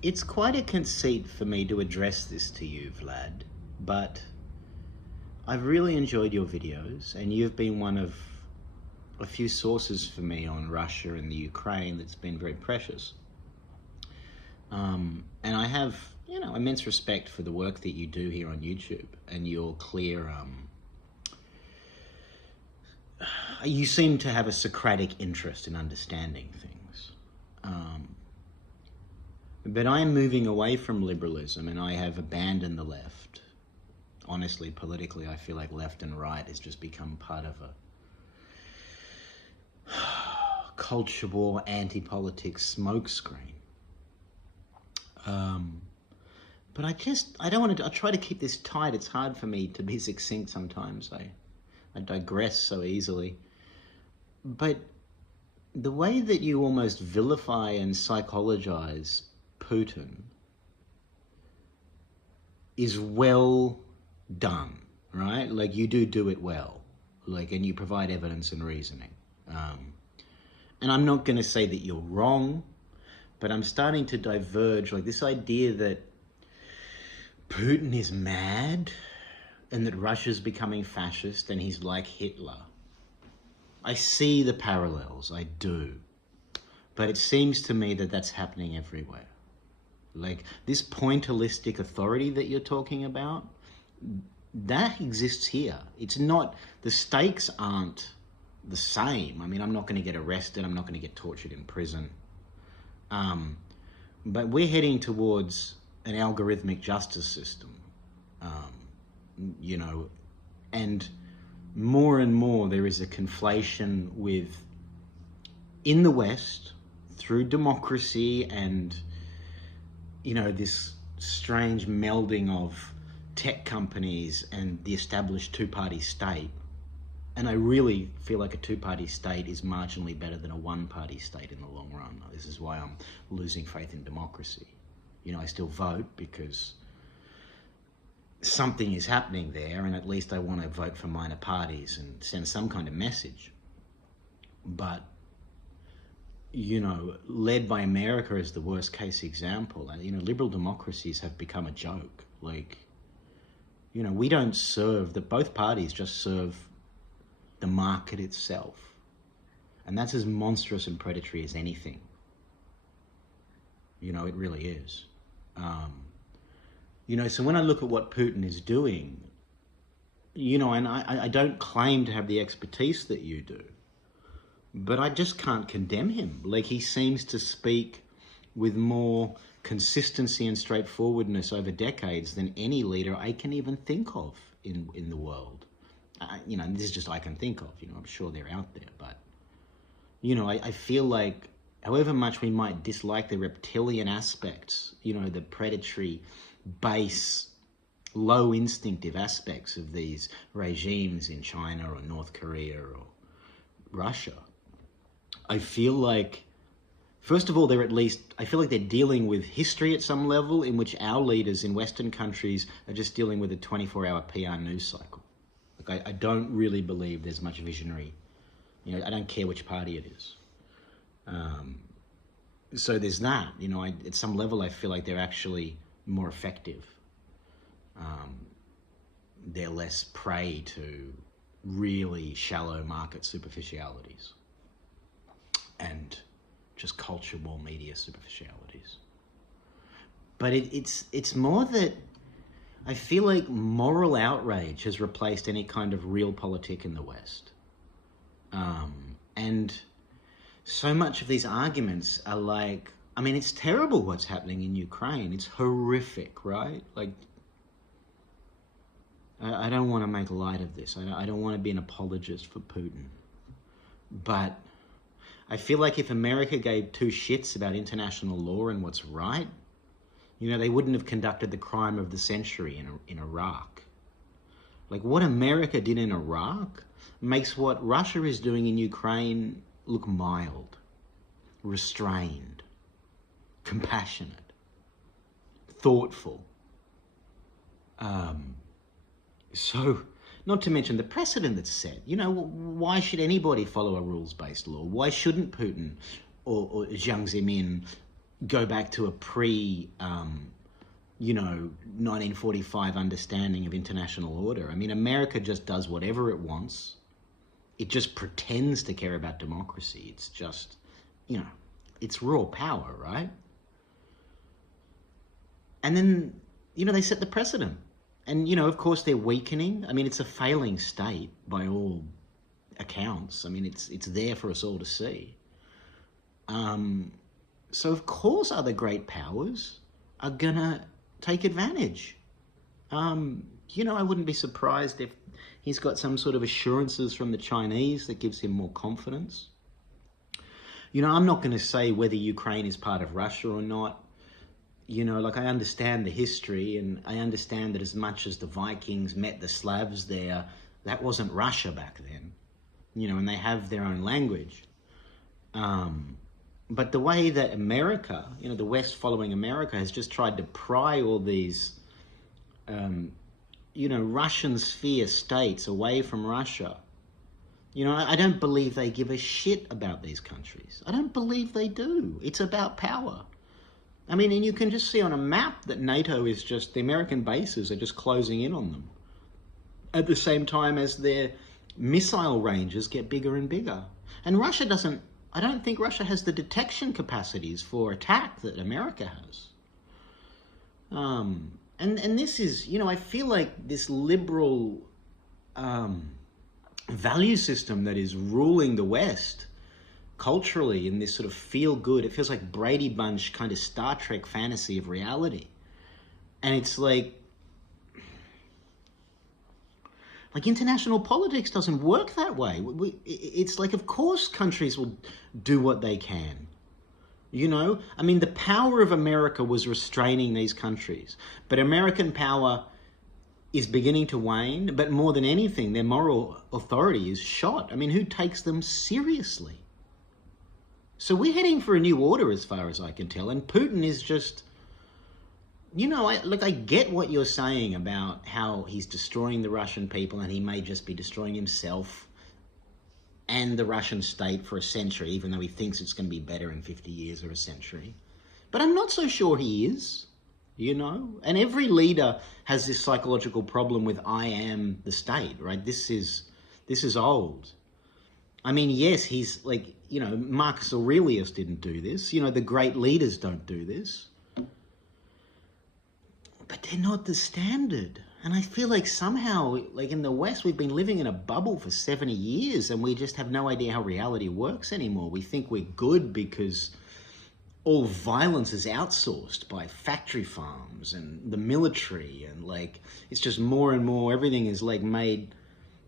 It's quite a conceit for me to address this to you, Vlad, but I've really enjoyed your videos, and you've been one of a few sources for me on Russia and the Ukraine that's been very precious. And I have, immense respect for the work that you do here on YouTube and your clear, you seem to have a Socratic interest in understanding things. But I am moving away from liberalism, and I have abandoned the left. Honestly, politically, I feel like left and right has just become part of a culture war, anti-politics smokescreen. But I don't want to, I try to keep this tight. It's hard for me to be succinct sometimes. I digress so easily. But the way that you almost vilify and psychologize Putin is well done, right? Like, you do it well, and you provide evidence and reasoning. And I'm not going to say that you're wrong, but I'm starting to diverge, like this idea that Putin is mad and that Russia's becoming fascist and he's like Hitler. I see the parallels, I do. But it seems to me that that's happening everywhere. Like, this pointilistic authority that you're talking about, that exists here. It's not, the stakes aren't the same. I mean, I'm not going to get arrested. I'm not going to get tortured in prison. But we're heading towards an algorithmic justice system, and more there is a conflation with, in the West, through democracy and, this strange melding of tech companies and the established two-party state. And I really feel like a two-party state is marginally better than a one-party state in the long run. This is why I'm losing faith in democracy. I still vote because something is happening there, and at least I want to vote for minor parties and send some kind of message. But, led by America as the worst case example, liberal democracies have become a joke. We don't serve, both parties just serve the market itself. And that's as monstrous and predatory as anything. It really is. So when I look at what Putin is doing, and I don't claim to have the expertise that you do, but I just can't condemn him. He seems to speak with more consistency and straightforwardness over decades than any leader I can even think of in the world. This is just I can think of, I'm sure they're out there, but, I feel like however much we might dislike the reptilian aspects, the predatory, base, low instinctive aspects of these regimes in China or North Korea or Russia, I feel like, first of all, I feel like they're dealing with history at some level in which our leaders in Western countries are just dealing with a 24-hour PR news cycle. I don't really believe there's much visionary, I don't care which party it is. So there's that, at some level I feel like they're actually more effective. They're less prey to really shallow market superficialities and just culture war media superficialities. But it's more that I feel like moral outrage has replaced any kind of real politic in the West. And so much of these arguments are like, it's terrible what's happening in Ukraine. It's horrific, right? I don't want to make light of this. I don't want to be an apologist for Putin. But I feel like if America gave two shits about international law and what's right, they wouldn't have conducted the crime of the century in Iraq. What America did in Iraq makes what Russia is doing in Ukraine look mild, restrained, compassionate, thoughtful. So, not to mention the precedent that's set. Why should anybody follow a rules-based law? Why shouldn't Putin or Jiang Zemin go back to a you know, 1945 understanding of international order. I mean, America just does whatever it wants. It just pretends to care about democracy. It's just, you know, it's raw power, right? And then, you know, they set the precedent. And, you know, of course they're weakening. I mean, it's a failing state by all accounts. I mean, it's there for us all to see. So of course other great powers are gonna take advantage. You know, I wouldn't be surprised if he's got some sort of assurances from the Chinese that gives him more confidence. You know, I'm not going to say whether Ukraine is part of Russia or not. You know, like, I understand the history, and I understand that as much as the Vikings met the Slavs there, that wasn't Russia back then. You know, and they have their own language. But the way that America, you know, the West following America, has just tried to pry all these, you know, Russian sphere states away from Russia. You know, I don't believe they give a shit about these countries. I don't believe they do. It's about power. I mean, and you can just see on a map that NATO is just, the American bases are just closing in on them at the same time as their missile ranges get bigger and bigger. And Russia doesn't, I don't think Russia has the detection capacities for attack that America has. And this is, you know, I feel like this liberal value system that is ruling the West culturally in this sort of feel-good, it feels like Brady Bunch kind of Star Trek fantasy of reality. And it's like international politics doesn't work that way. It's like, of course countries will do what they can. You know, I mean, the power of America was restraining these countries, but American power is beginning to wane. But more than anything, their moral authority is shot. I mean, who takes them seriously? So we're heading for a new order as far as I can tell. And Putin is just, you know, I get what you're saying about how he's destroying the Russian people, and he may just be destroying himself and the Russian state for a century, even though he thinks it's going to be better in 50 years or a century. But I'm not so sure he is, you know? And every leader has this psychological problem with I am the state, right? This is old. I mean, yes, he's like, you know, Marcus Aurelius didn't do this. You know, the great leaders don't do this. But they're not the standard. And I feel like somehow, like in the West, we've been living in a bubble for 70 years and we just have no idea how reality works anymore. We think we're good because all violence is outsourced by factory farms and the military, and like, it's just more and more, everything is like made,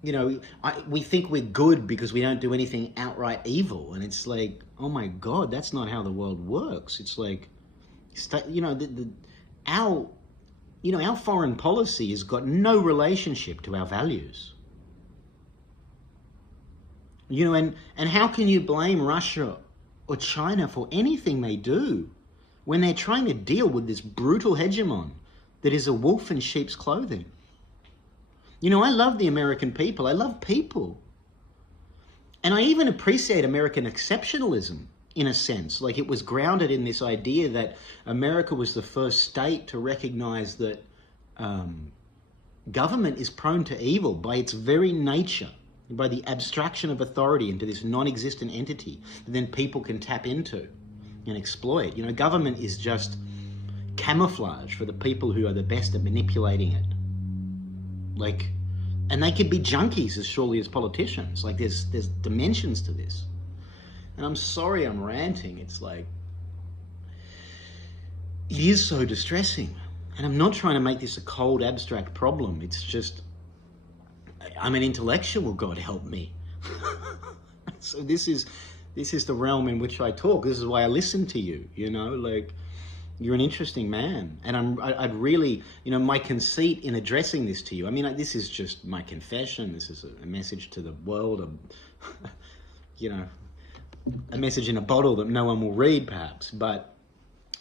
you know, we think we're good because we don't do anything outright evil. And it's like, oh my God, that's not how the world works. It's like, you know, our foreign policy has got no relationship to our values. You know, and how can you blame Russia or China for anything they do when they're trying to deal with this brutal hegemon that is a wolf in sheep's clothing? You know, I love the American people. I love people. And I even appreciate American exceptionalism in a sense. Like, it was grounded in this idea that America was the first state to recognize that government is prone to evil by its very nature, by the abstraction of authority into this non-existent entity that then people can tap into and exploit. You know, government is just camouflage for the people who are the best at manipulating it. Like, and they could be junkies as surely as politicians. Like, there's dimensions to this. And I'm sorry I'm ranting. It's like, it is so distressing. And I'm not trying to make this a cold, abstract problem. It's just, I'm an intellectual, God help me. So this is the realm in which I talk. This is why I listen to you, you know, like, you're an interesting man. And I'd really, you know, my conceit in addressing this to you, I mean, this is just my confession. This is a message to the world, you know, a message in a bottle that no one will read, perhaps. But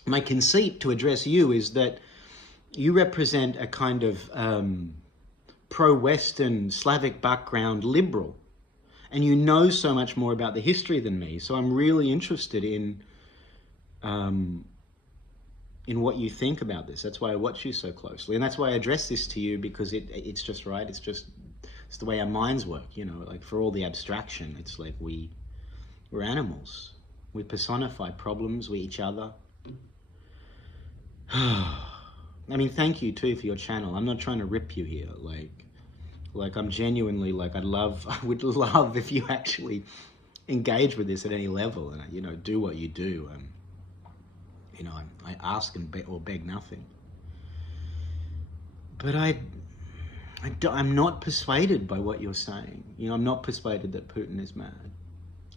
my conceit to address you is that you represent a kind of pro-Western Slavic background liberal, and you know so much more about the history than me. So I'm really interested in in what you think about this. That's why I watch you so closely, and that's why I address this to you, because it's just right. It's the way our minds work, you know. Like, for all the abstraction, it's like we're animals. We personify problems with each other. I mean, thank you too for your channel. I'm not trying to rip you here. Like I'm genuinely, like, I would love if you actually engage with this at any level, and, you know, do what you do. You know, I ask and beg nothing. But I'm not persuaded by what you're saying. You know, I'm not persuaded that Putin is mad.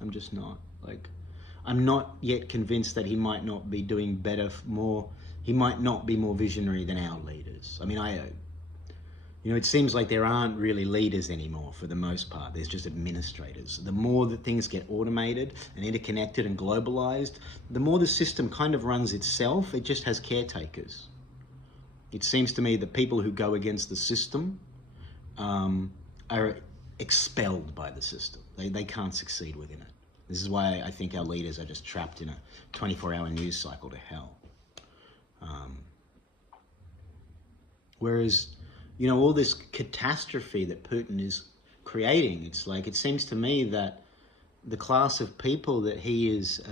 I'm just not. Like, I'm not yet convinced that he might not be doing better, he might not be more visionary than our leaders. I mean, you know, it seems like there aren't really leaders anymore for the most part. There's just administrators. The more that things get automated and interconnected and globalized, the more the system kind of runs itself. It just has caretakers. It seems to me that people who go against the system are expelled by the system. They can't succeed within it. This is why I think our leaders are just trapped in a 24-hour news cycle to hell. Whereas, you know, all this catastrophe that Putin is creating, it's like, it seems to me that the class of people that he is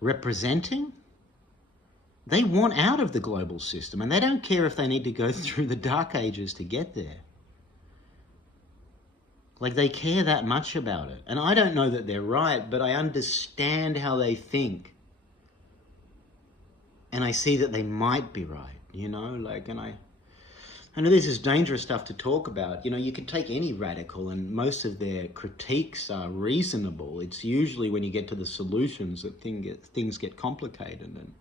representing, they want out of the global system, and they don't care if they need to go through the dark ages to get there. Like, they care that much about it. And I don't know that they're right, but I understand how they think. And I see that they might be right, you know? Like, and I know this is dangerous stuff to talk about. You know, you could take any radical, and most of their critiques are reasonable. It's usually when you get to the solutions that things get complicated. And,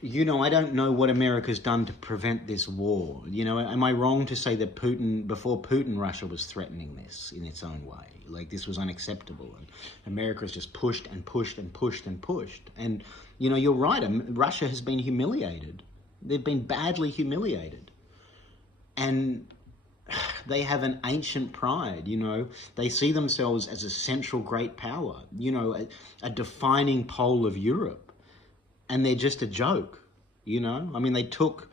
you know, I don't know what America's done to prevent this war. You know, am I wrong to say that before Putin, Russia was threatening this in its own way? Like, this was unacceptable, and America's just pushed and pushed and pushed and pushed. And, you know, you're right, Russia has been humiliated. They've been badly humiliated. And they have an ancient pride, you know. They see themselves as a central great power, you know, a defining pole of Europe. And they're just a joke, you know? I mean, they took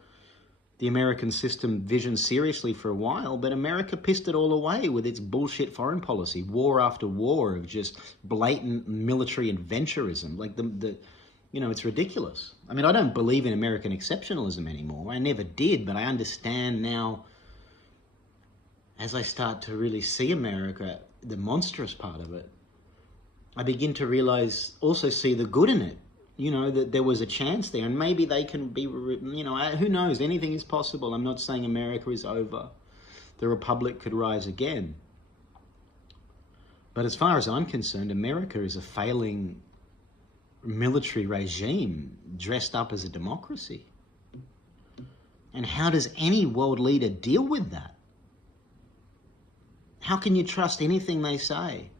the American system vision seriously for a while, but America pissed it all away with its bullshit foreign policy, war after war of just blatant military adventurism. Like, you know, it's ridiculous. I mean, I don't believe in American exceptionalism anymore. I never did, but I understand now, as I start to really see America, the monstrous part of it, I begin to also see the good in it. You know, that there was a chance there, and maybe they can be, you know, who knows? Anything is possible. I'm not saying America is over. The Republic could rise again. But as far as I'm concerned, America is a failing military regime dressed up as a democracy. And how does any world leader deal with that? How can you trust anything they say?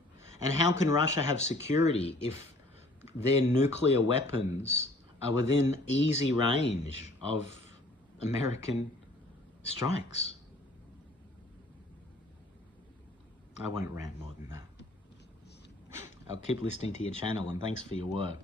And how can Russia have security if their nuclear weapons are within easy range of American strikes? I won't rant more than that. I'll keep listening to your channel, and thanks for your work.